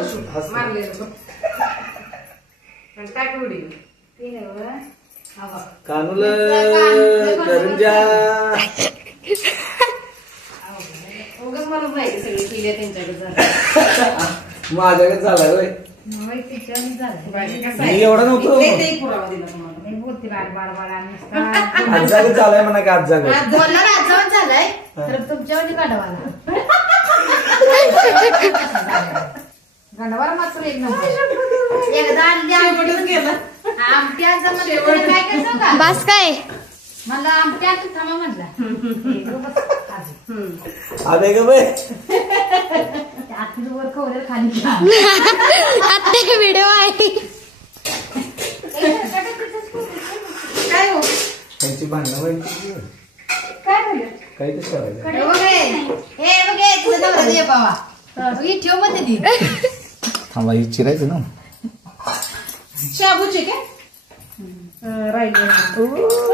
मारलेलं टाक उडी कानूल करंजा उगाच मला माहिती सगळी केली त्यांच्याकडे माझ्याकडे झालाय होय मी एवढा नव्हतो आज जागा चालाय म्हणा का आज जागा झालाय तर तुमच्यावर काढवाला गंडवार मात्र एक नंबर एकदा आमट्या बस काय मला आमट्या थांबा म्हटला अबे ग बाई वर खवरेल खाली आत्ते व्हिडिओ आहे काय हो त्यांची भांडणं व्हायची काय झालं काही ते करायचं हे बघे तुझं नवरा दे बाबा ठेव मध्ये ती थांबा ही चिरायचं ना शाबूचे काय राहिले